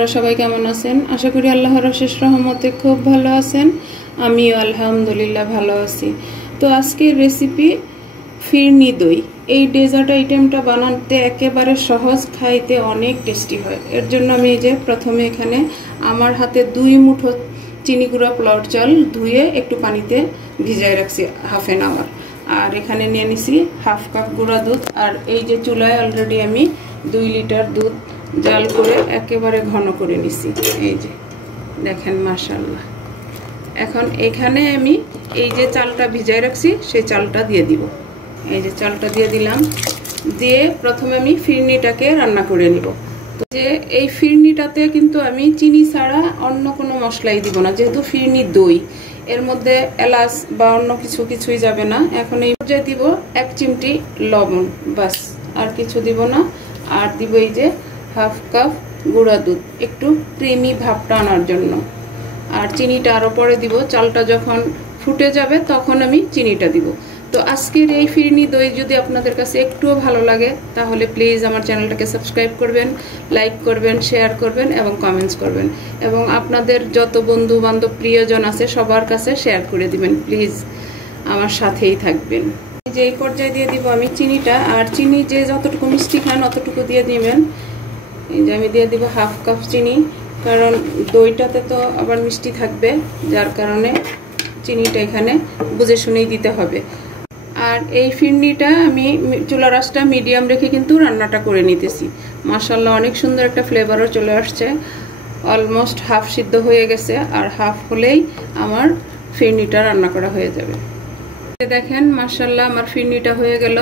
আপনারা সবাই কেমন আছেন? আশা করি আল্লাহর অশেষ রহমতে খুব ভালো আছেন। আমিও আলহামদুলিল্লাহ ভালো আছি। তো আজকের রেসিপি ফিরনি দই। এই ডেজার্ট আইটেমটা বানাতে একেবারে সহজ, খাইতে অনেক টেস্টি হয়। এর জন্য আমি এই যে প্রথমে এখানে আমার হাতে 2 মুঠো চিনি গুঁড়া পোলাওর চাল ধুয়ে একটু পানিতে ভিজায় রাখছি হাফ এন আওয়ার। আর এখানে নিয়ে নিছি হাফ কাপ গুঁড়া দুধ। আর এই যে চুলায় অলরেডি আমি 2 লিটার দুধ জাল করে একেবারে ঘন করে নিছি। এই যে দেখেন মাশাআল্লাহ। এখন এখানে আমি এই যে চালটা ভিজায় রাখছি সেই চালটা দিয়ে দিব। এই যে চালটা দিয়ে দিলাম। দিয়ে প্রথমে আমি ফিরনিটাকে রান্না করে নিব। তো যে এই ফিরনিটাতে কিন্তু আমি চিনি ছাড়া অন্য কোনো মশলাই দিব না, যেহেতু ফিরনি দই, এর মধ্যে এলাচ বা অন্য কিছুই যাবে না। এখন এই পর্যায়ে দিব 1 চিমটি লবণ, বাস, আর কিছু দিব না। আর দিব এই যে হাফ কাপ গুঁড়া দুধ, একটু ক্রিমি ভাবটা আনার জন্য। আর চিনিটা আরও পরে দিব, চালটা যখন ফুটে যাবে তখন আমি চিনিটা দিব। তো আজকের এই ফিরনি দই যদি আপনাদের কাছে একটুও ভালো লাগে তাহলে প্লিজ আমার চ্যানেলটাকে সাবস্ক্রাইব করবেন, লাইক করবেন, শেয়ার করবেন এবং কমেন্টস করবেন। এবং আপনাদের যত বন্ধু বান্ধব প্রিয়জন আছে সবার কাছে শেয়ার করে দিবেন, প্লিজ আমার সাথেই থাকবেন। যে এই পর্যায়ে দিয়ে দিব আমি চিনিটা। আর চিনি যে যতটুকু মিষ্টি খান অতটুকু দিয়ে দিবেন। এই যে আমি দিয়ে দিব হাফ কাপ চিনি, কারণ দইটাতে তো আবার মিষ্টি থাকবে, যার কারণে চিনিটা এখানে বুঝে শুনেই দিতে হবে। আর এই ফিরনিটা আমি চুলার আঁচটা মিডিয়াম রেখে কিন্তু রান্নাটা করে নিতেছি। মাশাআল্লাহ অনেক সুন্দর একটা ফ্লেভারও চলে আসছে। অলমোস্ট হাফ সিদ্ধ হয়ে গেছে, আর হাফ হলেই আমার ফিরনিটা রান্না করা হয়ে যাবে। দেখেন মাশাআল্লাহ আমার ফিরনিটা হয়ে গেল।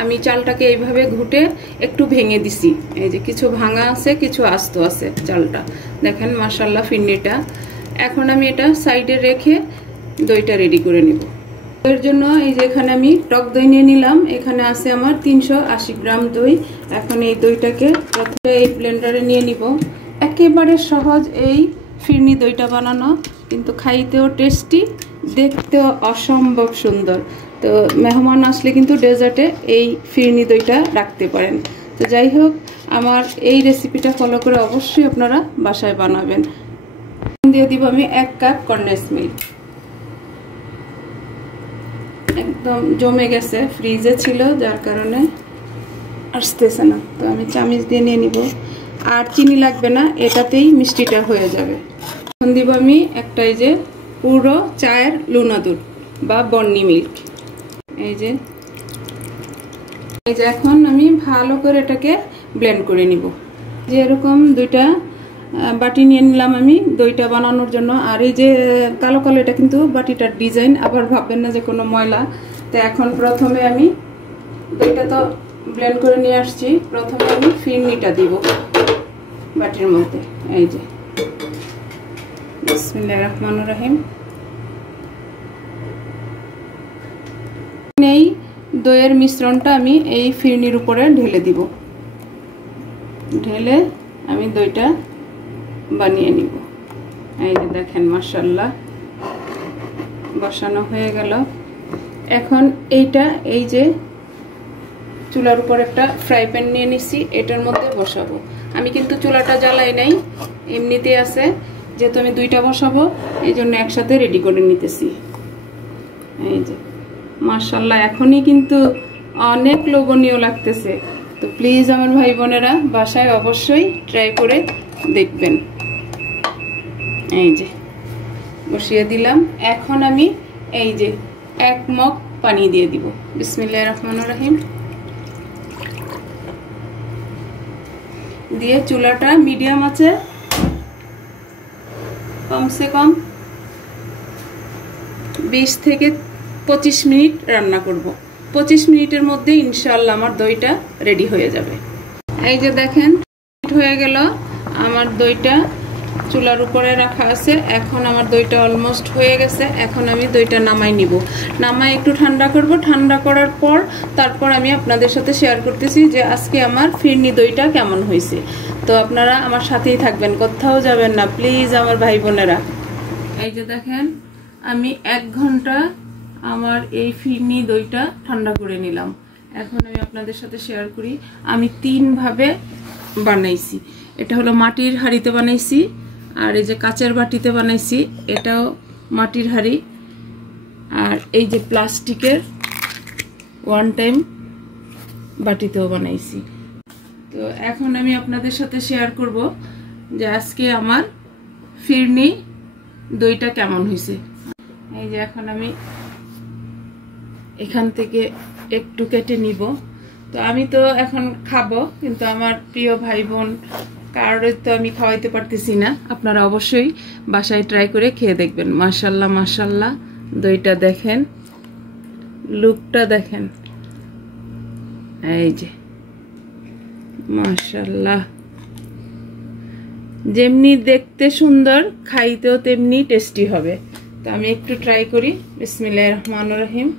আমি চালটাকে এইভাবে ঘুটে একটু ভেঙে দিছি। এই যে কিছু ভাঙা আছে, কিছু আস্ত আছে চালটা। দেখেন মাশাআল্লাহ ফিরনিটা। এখন আমি এটা সাইডে রেখে দইটা রেডি করে নিব। এর জন্য এই যে এখানে আমি টক দই নিয়ে নিলাম। এখানে আছে আমার 380 গ্রাম দই। এখন এই দইটাকে প্রথমে এই ব্লেন্ডারে নিয়ে নিব। একেবারে সহজ এই ফিরনি দইটা বানানো, কিন্তু খাইতেও টেস্টি, দেখতেও অসম্ভব সুন্দর। তো মেহমান আসলে কিন্তু ডেজার্টে এই ফিরনি দইটা রাখতে পারেন। তো যাই হোক, আমার এই রেসিপিটা ফলো করে অবশ্যই আপনারা বাসায় বানাবেন। দিয়ে দিব আমি 1 কাপ কনডেন্স মিল্ক। একদম জমে গেছে, ফ্রিজে ছিল যার কারণে আসতেছে না। তো আমি চামচ দিয়ে নিয়ে নিব। আর চিনি লাগবে না, এটাতেই মিষ্টিটা হয়ে যাবে। এখন দিব আমি একটা এই যে পুরো চায়ের লুনা দুধ বা বন্নি মিল্ক। এই যে এখন আমি ভালো করে এটাকে ব্লেন্ড করে নিব। যে এরকম 2টা বাটি নিয়ে নিলাম আমি দইটা বানানোর জন্য। আর এই যে কালো কালো এটা কিন্তু বাটিটার ডিজাইন, আবার ভাববেন না যে কোনো ময়লা। তো এখন প্রথমে আমি দইটা তো ব্লেন্ড করে নিয়ে আসছি, প্রথমে আমি ফিরনিটা দিব বাটির মধ্যে। এই যে বিসমিল্লাহির রহমানির রহিম। এই দইয়ের মিশ্রণটা আমি এই ফিরনির উপরে ঢেলে দিব। ঢেলে আমি দইটা বানিয়ে নিব। এই যে দেখেন মাশাআল্লাহ বসানো হয়ে গেল। এখন এইটা এই যে চুলার উপর একটা ফ্রাই প্যান নিয়ে নিছি, এটার মধ্যে বসাবো। আমি কিন্তু চুলাটা জ্বালাই নাই, এমনিতেই আছে। যেহেতু আমি 2টা বসাবো এই জন্য একসাথে রেডি করে নিতেছি। এই যে মাশাআল্লাহ এখনই কিন্তু অনেক লোভনীয় লাগতেছে। তো প্লিজ আমার ভাই বোনেরা বাসায় অবশ্যই ট্রাই করে দেখবেন। এই যে বসিয়ে দিলাম। এখন আমি এই যে 1 মগ পানি দিয়ে দিব। বিসমিল্লাহির রহমানির রহিম। দিয়ে চুলাটা মিডিয়াম আছে, কমসে কম 20 থেকে 25 মিনিট রান্না করব। 25 মিনিটের মধ্যে ইনশাআল্লাহ আমার দইটা রেডি হয়ে যাবে। এই যে দেখেন হয়ে গেল আমার দইটা, চুলার উপরে রাখা আছে। এখন আমার দইটা অলমোস্ট হয়ে গেছে। এখন আমি দইটা নামাই নিব। নামাই একটু ঠান্ডা করব। ঠান্ডা করার পর তারপর আমি আপনাদের সাথে শেয়ার করতেছি যে আজকে আমার ফিরনি দইটা কেমন হয়েছে। তো আপনারা আমার সাথেই থাকবেন, কোথাও যাবেন না প্লিজ আমার ভাই বোনেরা। এই যে দেখেন আমি 1 ঘন্টা আমার এই ফিরনি দইটা ঠান্ডা করে নিলাম। এখন আমি আপনাদের সাথে শেয়ার করি আমি 3 ভাবে বানাইছি। এটা হলো মাটির হাঁড়িতে বানাইছি, আর এই যে কাচের বাটিতে বানাইছি, এটাও মাটির হাঁড়ি, আর এই যে প্লাস্টিকের ওয়ান টাইম বাটিতেও বানাইছি। তো এখন আমি আপনাদের সাথে শেয়ার করব যে আজকে আমার ফিরনি দইটা কেমন হয়েছে। এই যে এখন আমি এখান থেকে একটু কেটে নিব। তো আমি তো এখন খাবো, কিন্তু আমার প্রিয় ভাই বোন কারোর তো আমি খাওয়াইতে পারতেছি না। আপনারা অবশ্যই বাসায় ট্রাই করে খেয়ে দেখবেন। মাশাল্লাহ মাশাল্লাহ, দইটা দেখেন, লুকটা দেখেন, এই যে মাশাল্লাহ, যেমনি দেখতে সুন্দর খাইতেও তেমনি টেস্টি হবে। তো আমি একটু ট্রাই করি। বিসমিল্লাহির রহমানির রহিম।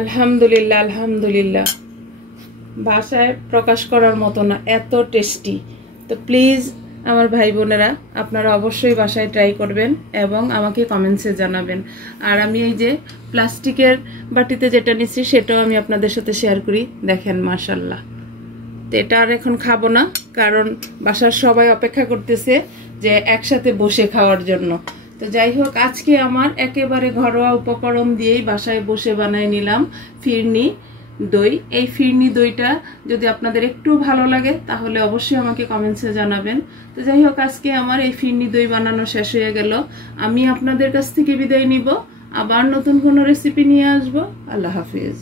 আলহামদুলিল্লাহ আলহামদুলিল্লাহ, ভাষায় প্রকাশ করার মতো না, এত টেস্টি। তো প্লিজ আমার ভাই বোনেরা, আপনারা অবশ্যই বাসায় ট্রাই করবেন এবং আমাকে কমেন্টসে জানাবেন। আর আমি এই যে প্লাস্টিকের বাটিতে যেটা নিচ্ছি সেটাও আমি আপনাদের সাথে শেয়ার করি। দেখেন মাশাল্লাহ। তো এটা আর এখন খাবো না, কারণ বাসার সবাই অপেক্ষা করতেছে যে একসাথে বসে খাওয়ার জন্য। তো যাই হোক, আজকে আমার একেবারে ঘরোয়া উপকরণ দিয়েই বাসায় বসে বানাই নিলাম ফিরনি দই। এই ফিরনি দইটা যদি আপনাদের একটু ভালো লাগে তাহলে অবশ্যই আমাকে কমেন্টসে জানাবেন। তো যাই হোক, আজকে আমার এই ফিরনি দই বানানো শেষ হয়ে গেল। আমি আপনাদের কাছ থেকে বিদায় নিব, আবার নতুন কোনো রেসিপি নিয়ে আসবো। আল্লাহ হাফিজ।